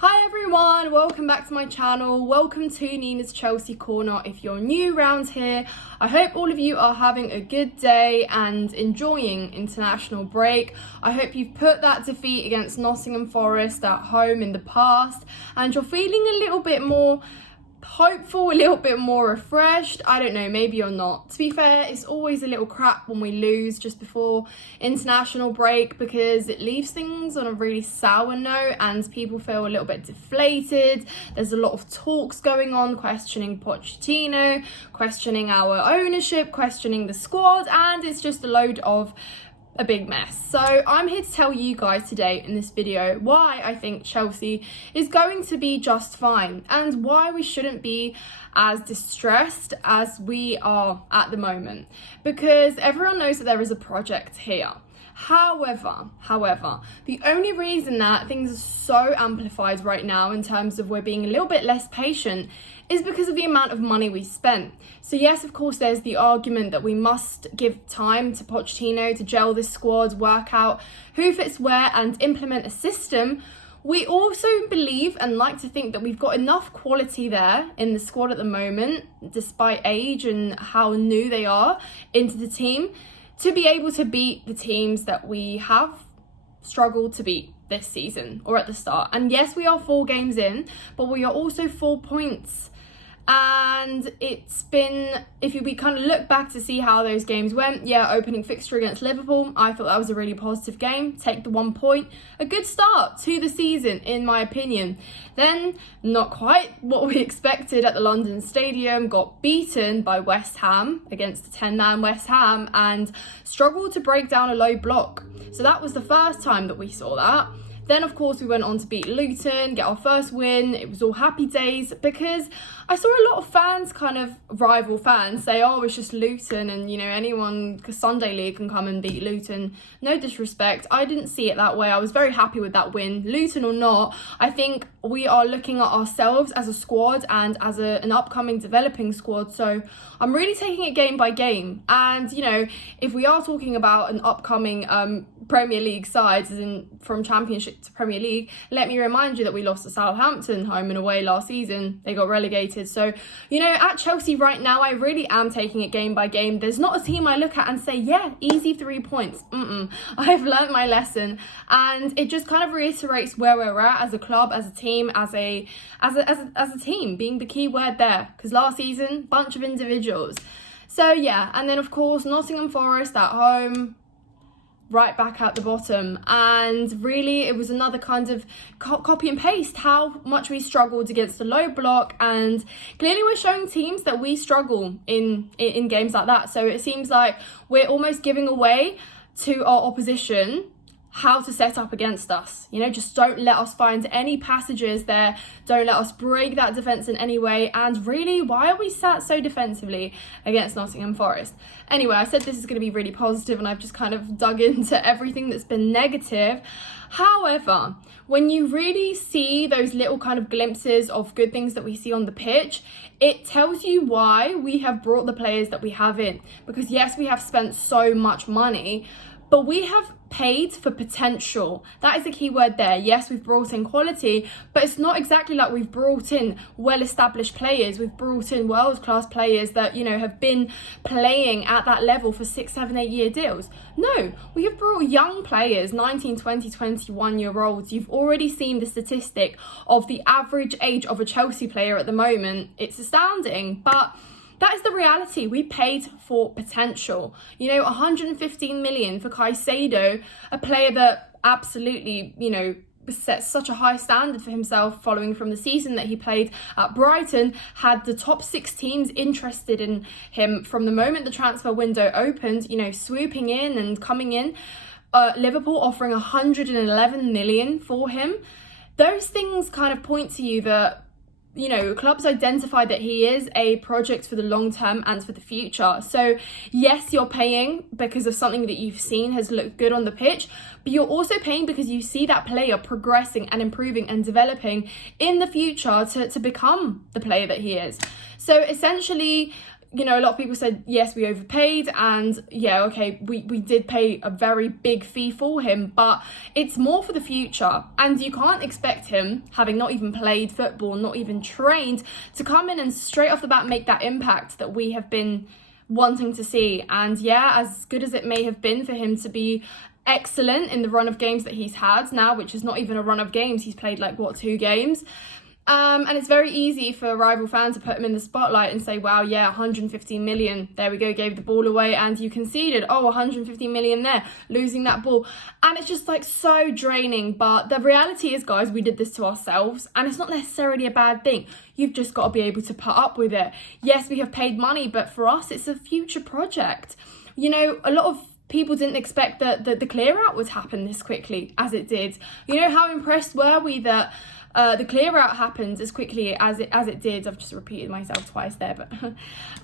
Hi everyone, welcome back to my channel. Welcome to Nina's Chelsea Corner. If you're new around here, I hope all of you are having a good day and enjoying international break. I hope you've put that defeat against Nottingham Forest at home in the past and you're feeling a little bit more hopeful, a little bit more refreshed. I don't know, maybe you're not. To be fair, it's always a little crap when we lose just before international break because it leaves things on a really sour note and people feel a little bit deflated. There's a lot of talks going on, questioning Pochettino, questioning our ownership, questioning the squad, and it's just a load of a big mess. So I'm here to tell you guys today in this video why I think Chelsea is going to be just fine and why we shouldn't be as distressed as we are at the moment, because everyone knows that there is a project here. However, the only reason that things are so amplified right now in terms of we're being a little bit less patient is because of the amount of money we spent. So yes, of course, there's the argument that we must give time to Pochettino to gel this squad, work out who fits where and implement a system. We also believe and like to think that we've got enough quality there in the squad at the moment, despite age and how new they are into the team, to be able to beat the teams that we have struggled to beat this season or at the start. And yes, we are 4 games in, but we are also 4 points. And it's been, if we kind of look back to see how those games went, yeah, opening fixture against Liverpool, I thought that was a really positive game. Take the 1 point. A good start to the season, in my opinion. Then, not quite what we expected at the London Stadium. Got beaten by West Ham against a 10-man West Ham and struggled to break down a low block. So that was the first time that we saw that. Then, of course, we went on to beat Luton, get our first win. It was all happy days because I saw a lot of fans, kind of rival fans, say, oh, it's just Luton and, you know, anyone, Sunday League can come and beat Luton. No disrespect. I didn't see it that way. I was very happy with that win. Luton or not, I think we are looking at ourselves as a squad and as an upcoming developing squad. So I'm really taking it game by game. And, you know, if we are talking about an upcoming Premier League side, as in from Championship to Premier League, let me remind you that we lost to Southampton home and away last season. They got relegated. So, you know, at Chelsea right now, I really am taking it game by game. There's not a team I look at and say, yeah, easy 3 points. I've learned my lesson, and it just kind of reiterates where we're at as a club, as a team, as a team being the key word there. Because last season, bunch of individuals. So yeah, and then of course Nottingham Forest at home, right back at the bottom. And really it was another kind of copy and paste how much we struggled against the low block, and clearly we're showing teams that we struggle in games like that. So it seems like we're almost giving away to our opposition how to set up against us. You know, just don't let us find any passages there. Don't let us break that defence in any way. And really, why are we sat so defensively against Nottingham Forest? Anyway, I said this is going to be really positive and I've just kind of dug into everything that's been negative. However, when you really see those little kind of glimpses of good things that we see on the pitch, it tells you why we have brought the players that we have in. Because yes, we have spent so much money, but we have paid for potential. That is the key word there. Yes, we've brought in quality, but it's not exactly like we've brought in well-established players. We've brought in world-class players that, you know, have been playing at that level for 6, 7, 8 year deals. No, we have brought young players, 19, 20, 21-year-olds. You've already seen the statistic of the average age of a Chelsea player at the moment. It's astounding, but that is the reality. We paid for potential. You know, 115 million for Caicedo, a player that absolutely, you know, set such a high standard for himself following from the season that he played at Brighton, had the top 6 teams interested in him from the moment the transfer window opened, you know, swooping in and coming in. Liverpool offering 111 million for him. Those things kind of point to you that, you know, clubs identify that he is a project for the long term and for the future. So yes, you're paying because of something that you've seen has looked good on the pitch, but you're also paying because you see that player progressing and improving and developing in the future to become the player that he is. So essentially, you know, a lot of people said, yes, we overpaid, and yeah, okay, we did pay a very big fee for him, but it's more for the future. And you can't expect him, having not even played football, not even trained, to come in and straight off the bat make that impact that we have been wanting to see. And yeah, as good as it may have been for him to be excellent in the run of games that he's had now, which is not even a run of games, he's played like, what, 2 games? And it's very easy for a rival fan to put him in the spotlight and say, wow, yeah, 115 million, there we go, gave the ball away and you conceded, 150 million there, losing that ball. And it's just like so draining. But the reality is, guys, we did this to ourselves, and it's not necessarily a bad thing. You've just got to be able to put up with it. Yes, we have paid money, but for us, it's a future project. You know, a lot of people didn't expect that the clear out would happen this quickly as it did. You know, how impressed were we that the clear out happened as quickly as it did. I've just repeated myself twice there, but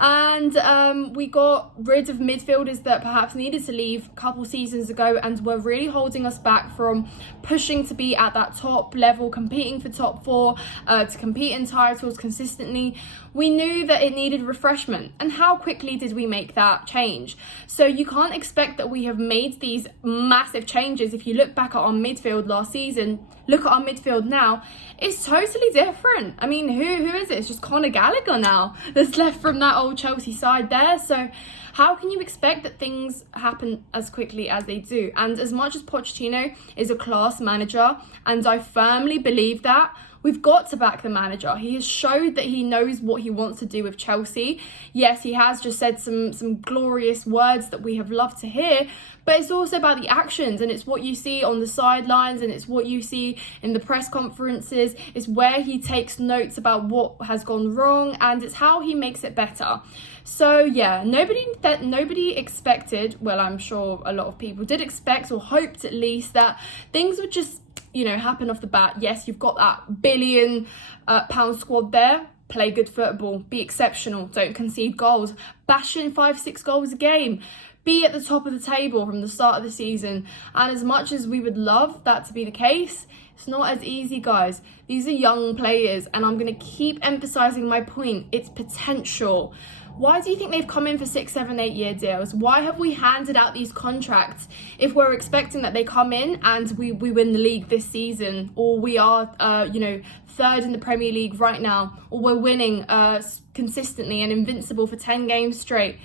and we got rid of midfielders that perhaps needed to leave a couple seasons ago and were really holding us back from pushing to be at that top level, competing for top 4, to compete in titles consistently. We knew that it needed refreshment, and how quickly did we make that change? So you can't expect that we have made these massive changes. If you look back at our midfield last season, look at our midfield now, it's totally different. I mean, who is it? It's just Conor Gallagher now that's left from that old Chelsea side there. So how can you expect that things happen as quickly as they do? And as much as Pochettino is a class manager, and I firmly believe that, we've got to back the manager. He has showed that he knows what he wants to do with Chelsea. Yes, he has just said some glorious words that we have loved to hear, but it's also about the actions, and it's what you see on the sidelines, and it's what you see in the press conferences. It's where he takes notes about what has gone wrong, and it's how he makes it better. So yeah, nobody expected, well, I'm sure a lot of people did expect, or hoped at least, that things would just, you know, happen off the bat. Yes, you've got that billion pound squad there. Play good football, be exceptional, don't concede goals, bash in 5-6 goals a game, be at the top of the table from the start of the season. And as much as we would love that to be the case, it's not as easy, guys. These are young players, and I'm going to keep emphasizing my point. It's potential. Why do you think they've come in for 6, 7, 8 year deals? Why have we handed out these contracts if we're expecting that they come in and we win the league this season, or we are, third in the Premier League right now, or we're winning consistently and invincible for 10 games straight?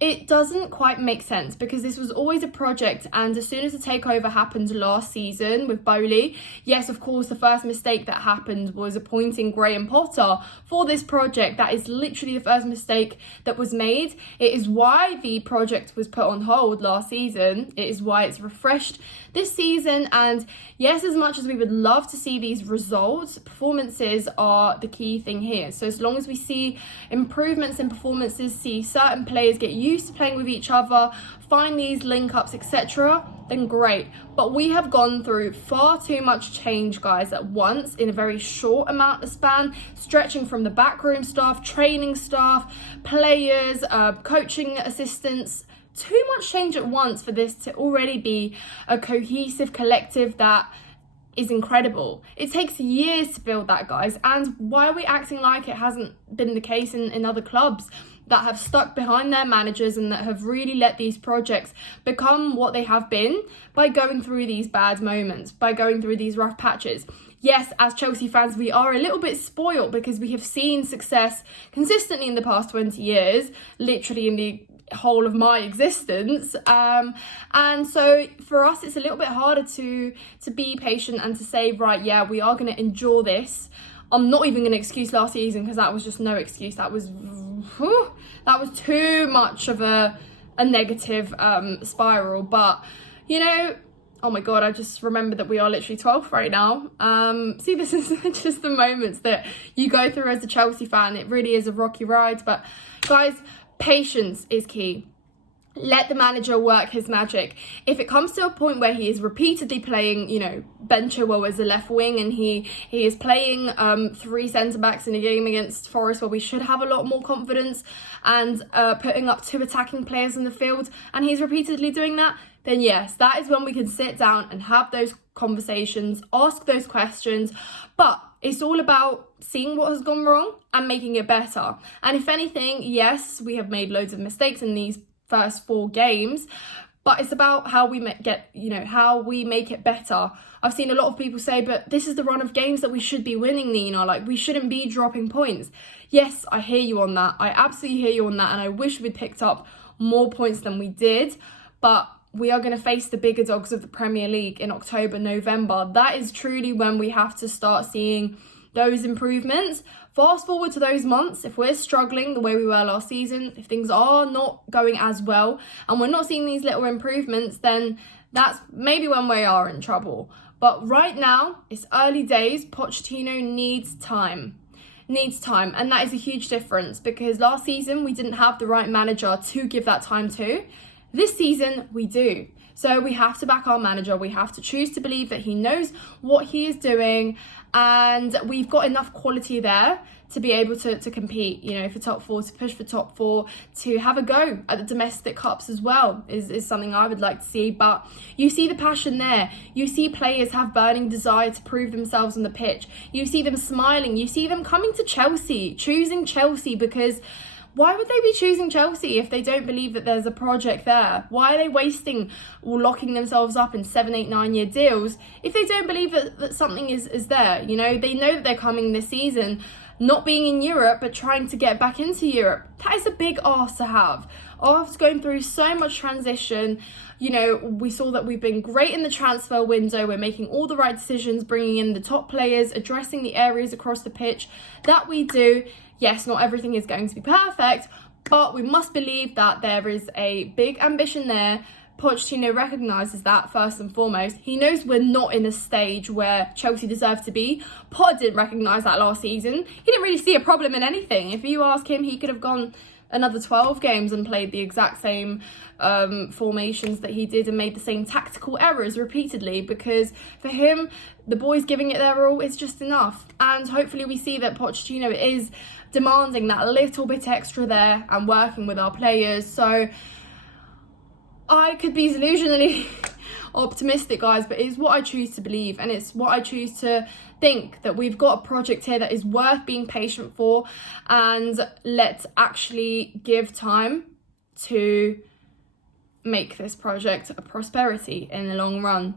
It doesn't quite make sense, because this was always a project, and as soon as the takeover happened last season with Bowley, yes, of course, the first mistake that happened was appointing Graham Potter for this project. That is literally the first mistake that was made. It is why the project was put on hold last season. It is why it's refreshed this season. And yes, as much as we would love to see these results, performances are the key thing here. So as long as we see improvements in performances, see certain players get used to playing with each other, find these link-ups, etc., then great. But we have gone through far too much change, guys, at once in a very short amount of span, stretching from the backroom staff, training staff, players, coaching assistants. Too much change at once for this to already be a cohesive collective that is incredible. It takes years to build that, guys. And why are we acting like it hasn't been the case in other clubs that have stuck behind their managers and that have really let these projects become what they have been by going through these bad moments, by going through these rough patches? Yes, as Chelsea fans, we are a little bit spoiled because we have seen success consistently in the past 20 years, literally in the whole of my existence, and so for us it's a little bit harder to be patient and to say, right, yeah, we are going to endure this. I'm not even going to excuse last season, because that was just no excuse. That was too much of a negative spiral. But you know, oh my god, I just remembered that we are literally 12th right now. See, this is just the moments that you go through as a Chelsea fan. It really is a rocky ride, but guys, patience is key. Let the manager work his magic. If it comes to a point where he is repeatedly playing, Ben Chilwell as a left wing, and he is playing 3 centre-backs in a game against Forest where we should have a lot more confidence, and putting up 2 attacking players in the field, and he's repeatedly doing that, then yes, that is when we can sit down and have those conversations, ask those questions, but it's all about seeing what has gone wrong and making it better. And if anything, yes, we have made loads of mistakes in these first 4 games, but it's about how we how we make it better. I've seen a lot of people say, but this is the run of games that we should be winning, Nina. Like, we shouldn't be dropping points. Yes, I hear you on that. I absolutely hear you on that. And I wish we'd picked up more points than we did. But we are going to face the bigger dogs of the Premier League in October, November. That is truly when we have to start seeing those improvements. Fast forward to those months, if we're struggling the way we were last season, if things are not going as well, and we're not seeing these little improvements, then that's maybe when we are in trouble. But right now, it's early days. Pochettino needs time. And that is a huge difference, because last season we didn't have the right manager to give that time to. This season we do. So we have to back our manager. We have to choose to believe that he knows what he is doing, and we've got enough quality there to be able to compete, for top 4, to push for top 4, to have a go at the domestic cups as well is something I would like to see. But you see the passion there. You see players have burning desire to prove themselves on the pitch. You see them smiling. You see them coming to Chelsea, choosing Chelsea, because why would they be choosing Chelsea if they don't believe that there's a project there? Why are they wasting or locking themselves up in 7, 8, 9-year deals if they don't believe that something is there? They know that they're coming this season, not being in Europe, but trying to get back into Europe. That is a big ask to have. After going through so much transition, we saw that we've been great in the transfer window. We're making all the right decisions, bringing in the top players, addressing the areas across the pitch that we do. Yes, not everything is going to be perfect, but we must believe that there is a big ambition there. Pochettino recognises that first and foremost. He knows we're not in a stage where Chelsea deserve to be. Potter didn't recognise that last season. He didn't really see a problem in anything. If you ask him, he could have gone another 12 games and played the exact same formations that he did and made the same tactical errors repeatedly, because for him, the boys giving it their all is just enough. And hopefully we see that Pochettino is demanding that little bit extra there and working with our players. So I could be delusionally optimistic, guys, but it's what I choose to believe, and it's what I choose to think, that we've got a project here that is worth being patient for, and let's actually give time to make this project a prosperity in the long run.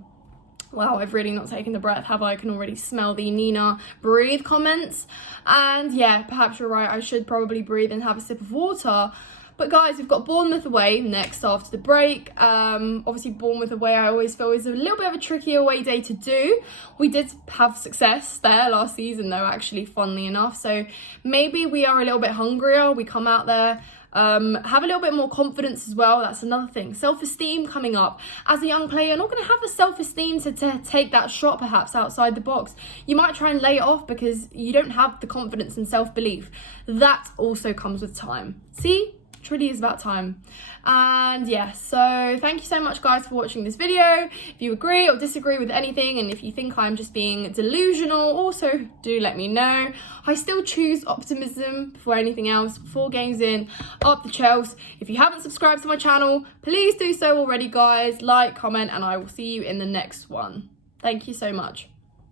Wow, I've really not taken the breath, have I? I can already smell the Nina breathe comments. And yeah, perhaps you're right, I should probably breathe and have a sip of water. But guys, we've got Bournemouth away next after the break. Obviously, Bournemouth away, I always feel, is a little bit of a tricky away day to do. We did have success there last season, though, actually, funnily enough. So maybe we are a little bit hungrier. We come out there, have a little bit more confidence as well. That's another thing. Self-esteem coming up. As a young player, you're not going to have the self-esteem to take that shot, perhaps, outside the box. You might try and lay it off because you don't have the confidence and self-belief. That also comes with time. See? Really is about time. And yeah, so thank you so much, guys, for watching this video. If you agree or disagree with anything, and if you think I'm just being delusional, also do let me know. I still choose optimism before anything else. 4 games in, up the Chelsea. If you haven't subscribed to my channel, please do so already, guys. Like, comment, and I will see you in the next one. Thank you so much.